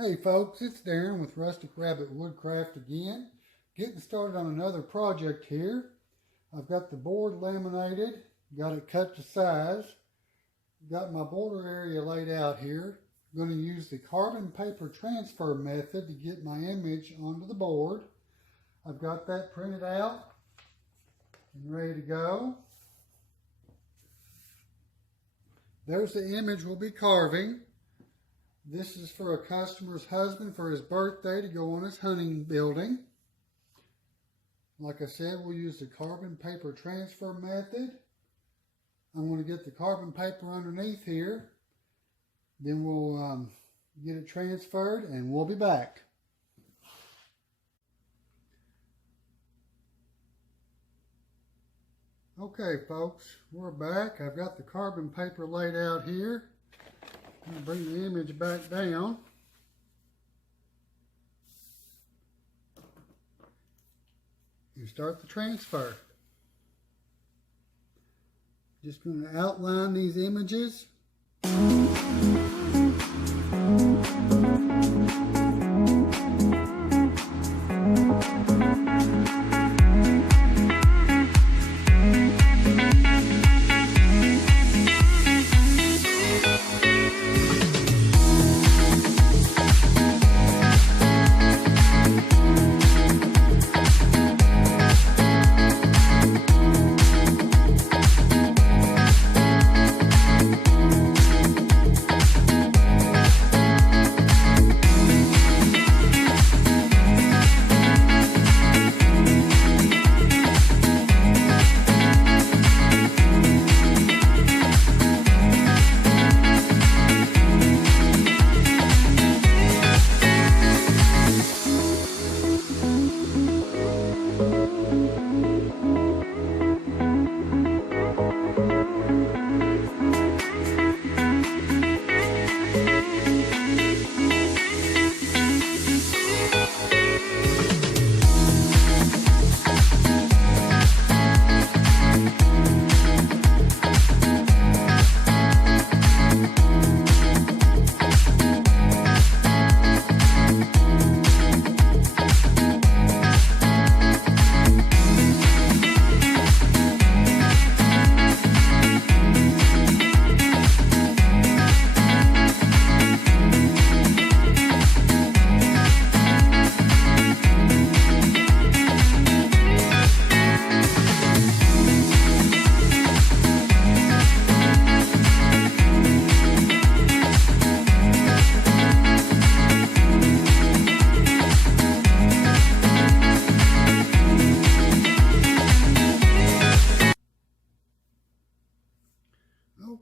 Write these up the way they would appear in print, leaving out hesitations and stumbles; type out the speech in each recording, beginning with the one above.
Hey folks, it's Darren with Rustic Rabbit Woodcraft again. Getting started on another project here. I've got the board laminated, got it cut to size, got my border area laid out here. I'm going to use the carbon paper transfer method to get my image onto the board. I've got that printed out and ready to go. There's the image we'll be carving. This is for a customer's husband for his birthday to go on his hunting building. Like I said, we'll use the carbon paper transfer method. I'm going to get the carbon paper underneath here. Then we'll get it transferred and we'll be back. Okay folks, we're back. I've got the carbon paper laid out here. I'm going to bring the image back down. And start the transfer. Just going to outline these images.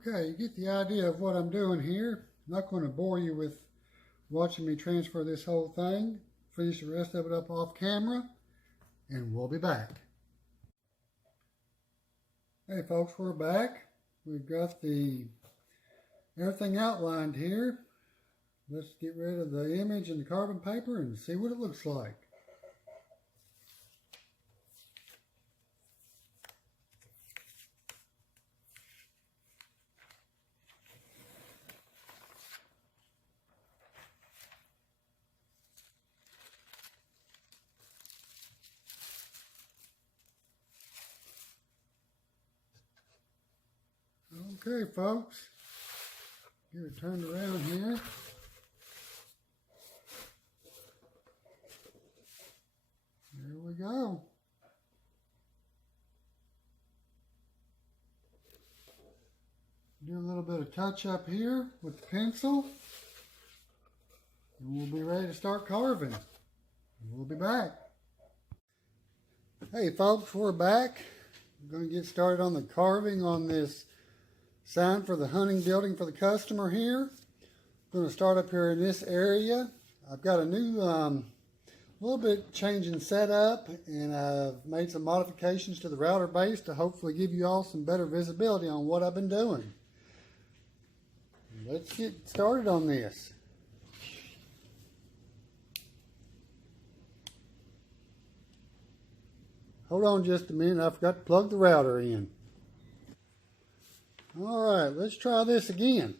Okay, you get the idea of what I'm doing here. I'm not going to bore you with watching me transfer this whole thing. Finish the rest of it up off camera, and we'll be back. Hey folks, we're back. We've got everything outlined here. Let's get rid of the image and the carbon paper and see what it looks like. Okay, folks, get it turned around here. There we go. Do a little bit of touch up here with the pencil, and we'll be ready to start carving. We'll be back. Hey, folks, we're back. We're going to get started on the carving on this sign for the hunting building for the customer here. I'm going to start up here in this area. I've got a new little bit changing setup, and I've made some modifications to the router base to hopefully give you all some better visibility on what I've been doing. Let's get started on this. Hold on just a minute, I forgot to plug the router in. All right, let's try this again.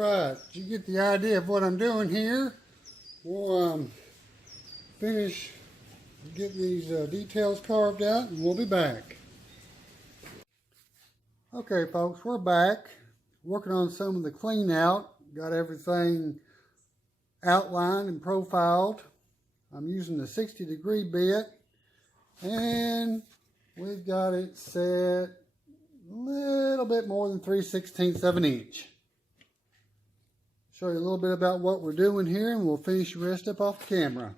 Alright, you get the idea of what I'm doing here. We'll finish, get these details carved out, and we'll be back. Okay folks, we're back. Working on some of the clean out. Got everything outlined and profiled. I'm using the 60-degree bit, and we've got it set a little bit more than 3/16 of an inch. Show you a little bit about what we're doing here, and we'll finish the rest up off the camera.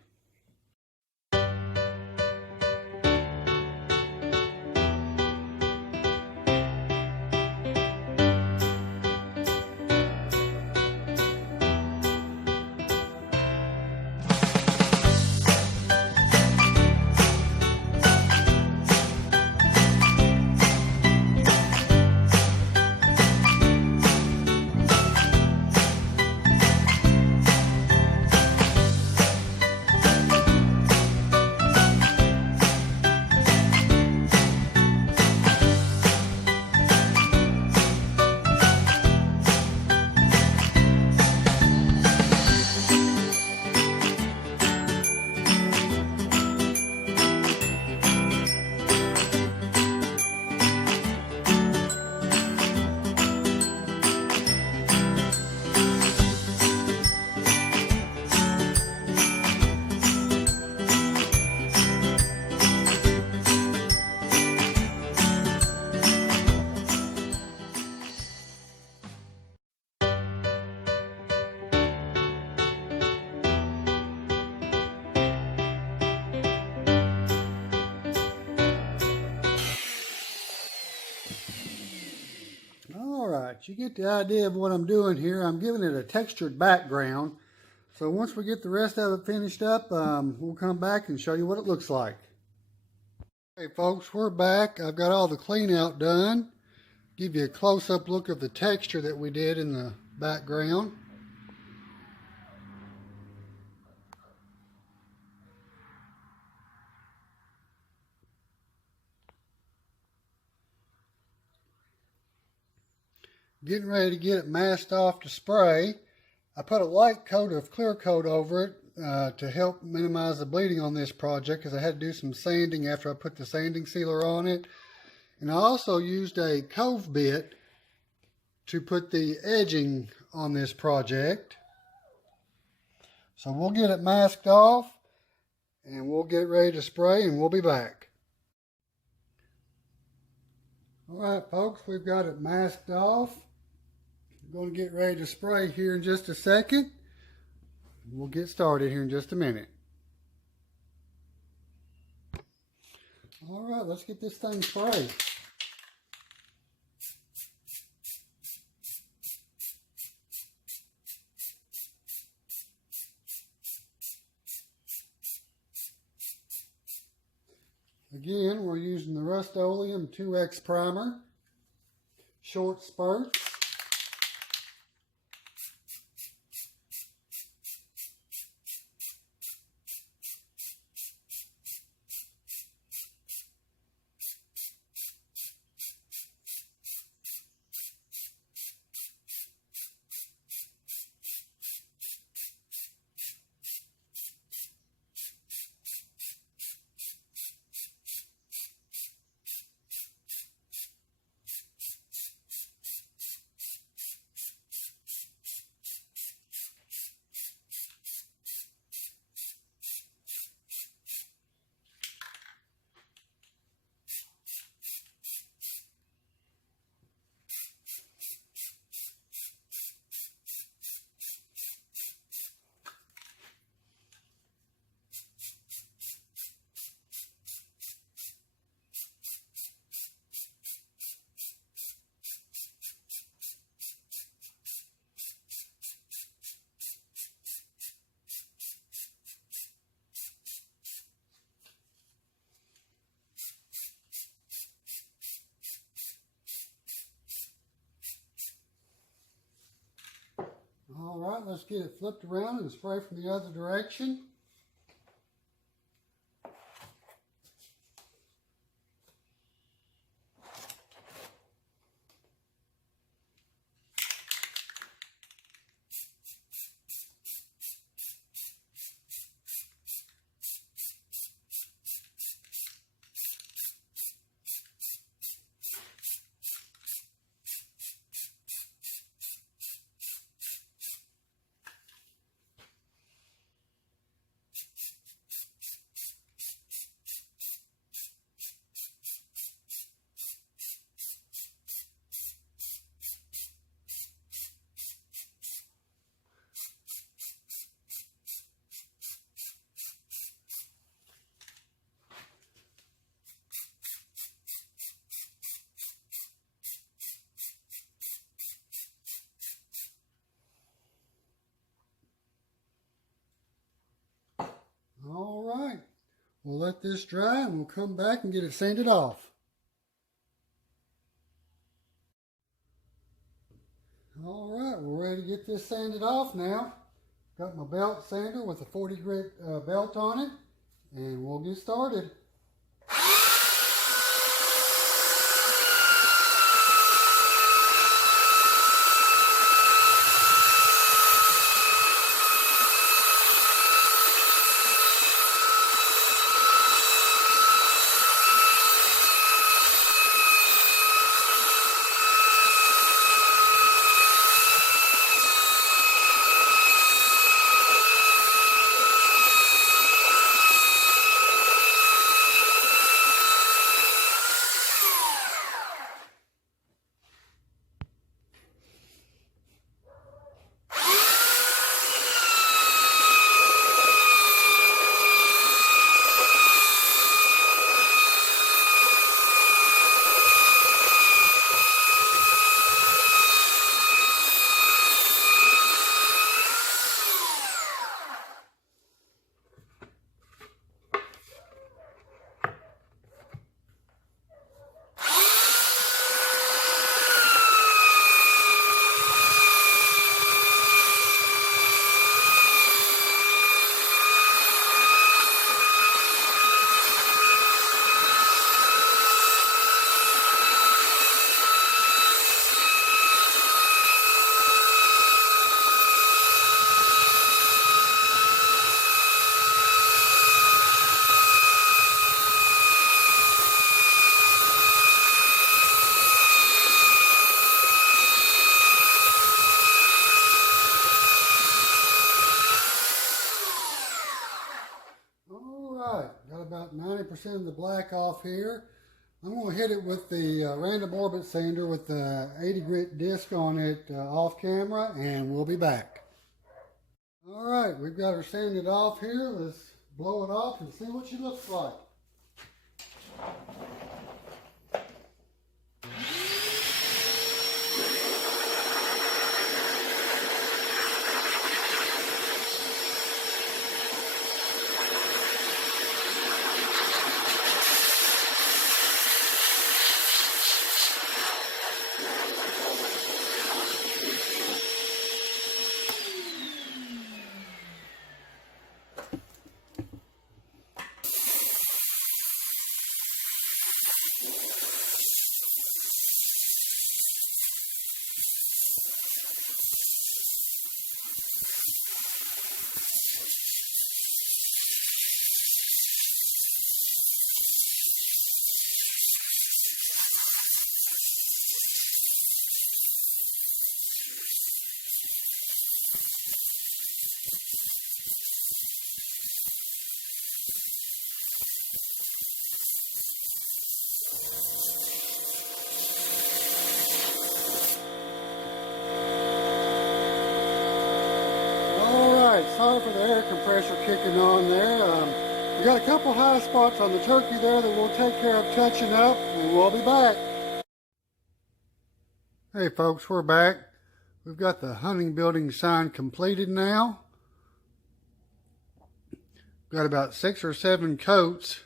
Alright, you get the idea of what I'm doing here. I'm giving it a textured background. So once we get the rest of it finished up, we'll come back and show you what it looks like. Okay folks, we're back. I've got all the clean out done. Give you a close-up look of the texture that we did in the background. Getting ready to get it masked off to spray. I put a light coat of clear coat over it to help minimize the bleeding on this project, because I had to do some sanding after I put the sanding sealer on it. And I also used a cove bit to put the edging on this project. So we'll get it masked off and we'll get ready to spray, and we'll be back. Alright folks, we've got it masked off. We're going to get ready to spray here in just a second. We'll get started here in just a minute. Alright, let's get this thing sprayed. Again, we're using the Rust-Oleum 2X primer, short spurts. Alright, let's get it flipped around and spray from the other direction. We'll let this dry and we'll come back and get it sanded off. All right, we're ready to get this sanded off now. Got my belt sander with a 40 grit belt on it, and we'll get started. Got about 90% of the black off here. I'm going to hit it with the random orbit sander with the 80 grit disc on it off camera, and we'll be back. All right, we've got her sanded off here. Let's blow it off and see what she looks like. Sorry for the air compressor kicking on there. We got a couple high spots on the turkey there that we'll take care of touching up, and we'll be back. Hey folks, we're back. We've got the hunting building sign completed now. Got about 6 or 7 coats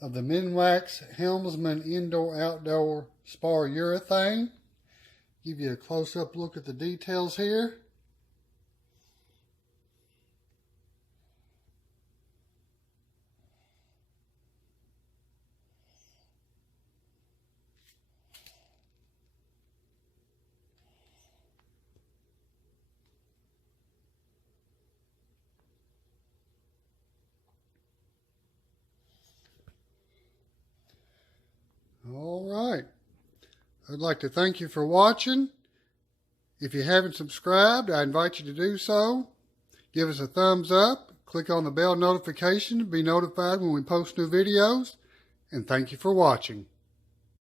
of the Minwax Helmsman Indoor-Outdoor Spar Urethane. Give you a close-up look at the details here. All right. I'd like to thank you for watching. If you haven't subscribed, I invite you to do so. Give us a thumbs up. Click on the bell notification to be notified when we post new videos. And thank you for watching.